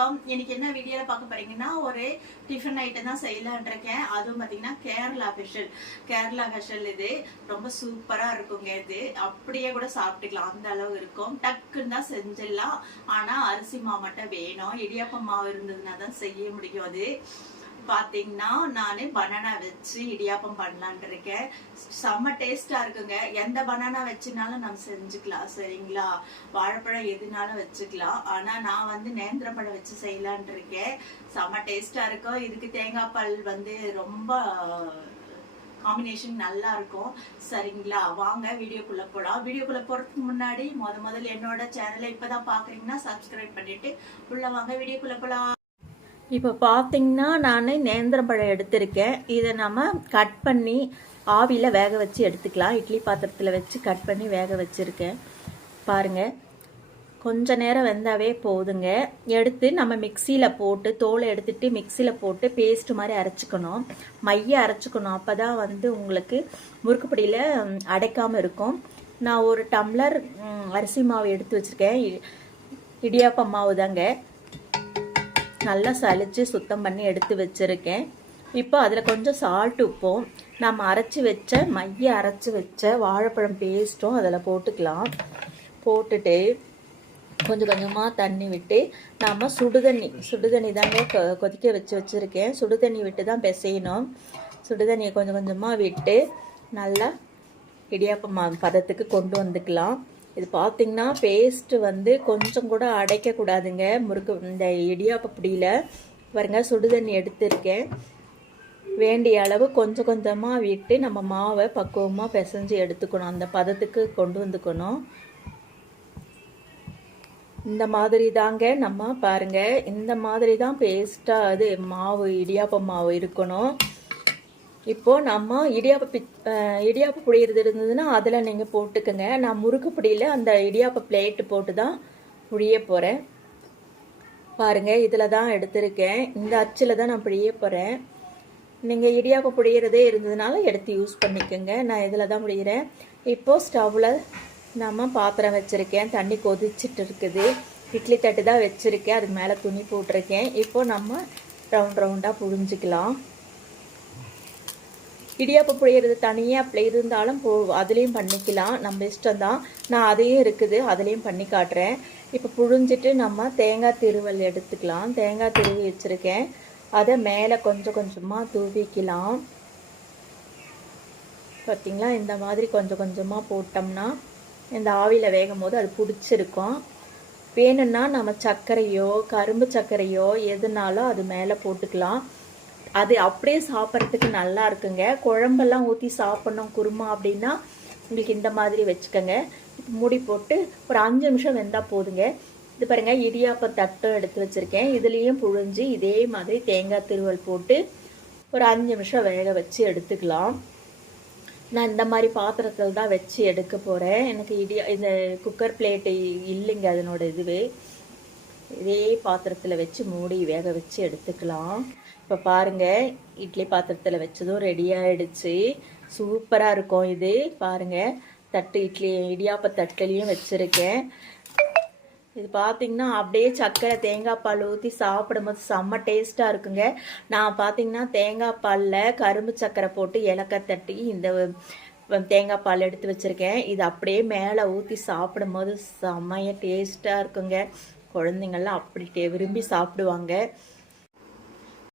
வணக்கம். இன்னைக்கு என்ன வீடியோல பார்க்க போறீங்கன்னா ஒரு டிஃபன் ஐட்டம் தான் செய்யலான்னு இருக்கேன். அதுவும் பாத்தீங்கன்னா கேரளா ஸ்பெஷல். இது ரொம்ப சூப்பரா இருக்குங்க. இது அப்படியே கூட சாப்பிட்டுக்கலாம், அந்த அளவு இருக்கும். டக்குன்னு தான் செஞ்சிடலாம். ஆனா அரிசி மாவு மட்டும் வேணும். இடியாப்ப மாவு இருந்ததுன்னா தான் செய்ய முடியும். அது பாத்தீங்கன்னா நானு பனானா வச்சு இடியாப்பம் பண்ணலான் இருக்கேன். செம்ம டேஸ்டா இருக்குங்க. எந்த பனானா வச்சுனாலும் நம்ம செஞ்சுக்கலாம், சரிங்களா? வாழைப்பழம் எதுனாலும் வச்சுக்கலாம். ஆனா நான் வந்து நேந்திர பழம் வச்சு செய்யலான் இருக்கேன். செம்ம டேஸ்டா இருக்கும். இதுக்கு தேங்காய் பால் வந்து ரொம்ப காம்பினேஷன் நல்லா இருக்கும், சரிங்களா? வாங்க வீடியோக்குள்ள போலாம். வீடியோக்குள்ள போறதுக்கு முன்னாடி முதல்ல என்னோட சேனலை இப்பதான் பாக்குறீங்கன்னா சப்ஸ்கிரைப் பண்ணிட்டு உள்ள வாங்க, வீடியோக்குள்ள போலாம். இப்போ பார்த்தீங்கன்னா நான் நேந்திரம்பழம் எடுத்திருக்கேன். இதை நம்ம கட் பண்ணி ஆவியில் வேக வச்சு எடுத்துக்கலாம். இட்லி பாத்திரத்தில் வச்சு கட் பண்ணி வேக வச்சுருக்கேன். பாருங்கள், கொஞ்ச நேரம் வெந்தாவே போதுங்க. எடுத்து நம்ம மிக்சியில் போட்டு தோலை எடுத்துட்டு மிக்சியில் போட்டு பேஸ்ட் மாதிரி அரைச்சிக்கணும், மைய அரைச்சிக்கணும். அப்போ தான் வந்து உங்களுக்கு முறுக்குப்பொடியில் அடைக்காமல் இருக்கும். நான் ஒரு டம்ளர் அரிசி மாவு எடுத்து வச்சுருக்கேன். இடியாப்ப மாவு தாங்க. நல்லா சலிச்சு சுத்தம் பண்ணி எடுத்து வச்சுருக்கேன். இப்போ அதில் கொஞ்சம் சால்ட் உப்பும் நம்ம மைய அரைச்சி வச்ச வாழைப்பழம் பேஸ்ட்டும் அதில் போட்டுக்கலாம். போட்டுட்டு கொஞ்சம் கொஞ்சமாக தண்ணி விட்டு நம்ம சுடுதண்ணி தாங்க கொதிக்க வச்சுருக்கேன். சுடுதண்ணி விட்டு தான் பிசையணும். சுடுதண்ணியை கொஞ்சம் கொஞ்சமாக விட்டு நல்லா இடியாப்ப பதத்துக்கு கொண்டு வந்துக்கலாம். இது பார்த்தீங்கன்னா பேஸ்ட் வந்து கொஞ்சம் கூட அடைக்கக்கூடாதுங்க. இந்த இடியாப்ப பிடியில் பாருங்க, சுடுதண்ணி எடுத்திருக்கேன். வேண்டிய அளவு கொஞ்சம் கொஞ்சமாக விட்டு நம்ம மாவை பக்குவமாக பிசைஞ்சு எடுத்துக்கணும். அந்த பதத்துக்கு கொண்டு வந்துக்கணும். இந்த மாதிரி தாங்க நம்ம பாருங்க, இந்த மாதிரி தான் பேஸ்ட்டாக அது மாவு இடியாப்ப மாவு இருக்கணும். இப்போது நம்ம இடியாப்ப புழியிறது இருந்ததுன்னா அதில் நீங்கள் போட்டுக்கோங்க. நான் முறுக்கு பிடியில் அந்த இடியாப்ப பிளேட்டு போட்டு தான் புழிய போகிறேன். பாருங்கள், இதில் தான் எடுத்திருக்கேன். இந்த அச்சில் தான் நான் புழிய போகிறேன். நீங்கள் இடியாப்ப புழியிறதே இருந்ததுனால எடுத்து யூஸ் பண்ணிக்கோங்க. நான் இதில் தான் புழியிறேன். இப்போது ஸ்டவ்வில் நம்ம பாத்திரம் வச்சுருக்கேன். தண்ணி கொதிச்சுட்டு இருக்குது. இட்லி தட்டு தான் வச்சுருக்கேன். அதுக்கு மேலே துணி போட்டிருக்கேன். இப்போது நம்ம ரவுண்டாக புழிஞ்சிக்கலாம். இடியாப்பம் புழியிறது தனியாக அப்படி இருந்தாலும் அதுலேயும் பண்ணிக்கலாம், நம்ம இஷ்டம்தான். நான் அதையும் இருக்குது, அதுலேயும் பண்ணி காட்டுறேன். இப்போ புழிஞ்சிட்டு நம்ம தேங்காய் திருவல் எடுத்துக்கலாம். தேங்காய் திருவி வச்சுருக்கேன். அதை மேலே கொஞ்சம் கொஞ்சமாக தூவிக்கலாம். பார்த்திங்களா, இந்த மாதிரி கொஞ்சம் கொஞ்சமாக போட்டோம்னா இந்த ஆவியில் வேகும் போது அது பிடிச்சிருக்கும். வேணும்னா நம்ம சர்க்கரையோ கரும்பு சர்க்கரையோ எதுனாலும் அது மேலே போட்டுக்கலாம். அது அப்படியே சாப்பிட்றதுக்கு நல்லா இருக்குங்க. குழம்பெல்லாம் ஊற்றி சாப்பிட்ணும் குருமா அப்படின்னா உங்களுக்கு இந்த மாதிரி வச்சுக்கோங்க. மூடி போட்டு ஒரு 5 நிமிஷம் வெந்தால் போதுங்க. இது பாருங்கள், இடியாப்ப தட்டும் எடுத்து வச்சுருக்கேன். இதுலேயும் புழிஞ்சு இதே மாதிரி தேங்காய் திருவல் போட்டு ஒரு 5 நிமிஷம் வேக வச்சு எடுத்துக்கலாம். நான் இந்த மாதிரி பாத்திரத்தில் தான் வச்சு எடுக்க போகிறேன். எனக்கு இந்த குக்கர் பிளேட்டு இல்லைங்க, அதனோட இதுவே. இதே பாத்திரத்தில் வச்சு மூடி வேக வச்சு எடுத்துக்கலாம். இப்போ பாருங்கள், இட்லி பாத்திரத்தில் வச்சதும் ரெடி ஆகிடுச்சு. சூப்பராக இருக்கும் இது. பாருங்கள், இடியாப்ப தட்டுலையும் வச்சுருக்கேன். இது பார்த்திங்கன்னா அப்படியே சர்க்கரை தேங்காய் பால் ஊற்றி சாப்பிடும்போது செம்ம டேஸ்ட்டாக இருக்குங்க. நான் பார்த்திங்கன்னா தேங்காய் பாலில் கரும்பு சர்க்கரை போட்டு ஏலக்காய் தட்டி இந்த தேங்காய் பால் எடுத்து வச்சுருக்கேன். இது அப்படியே மேலே ஊற்றி சாப்பிடும்போது செம்மையாக டேஸ்ட்டாக இருக்குங்க. குழந்தைங்கள்லாம் அப்படி விரும்பி சாப்பிடுவாங்க.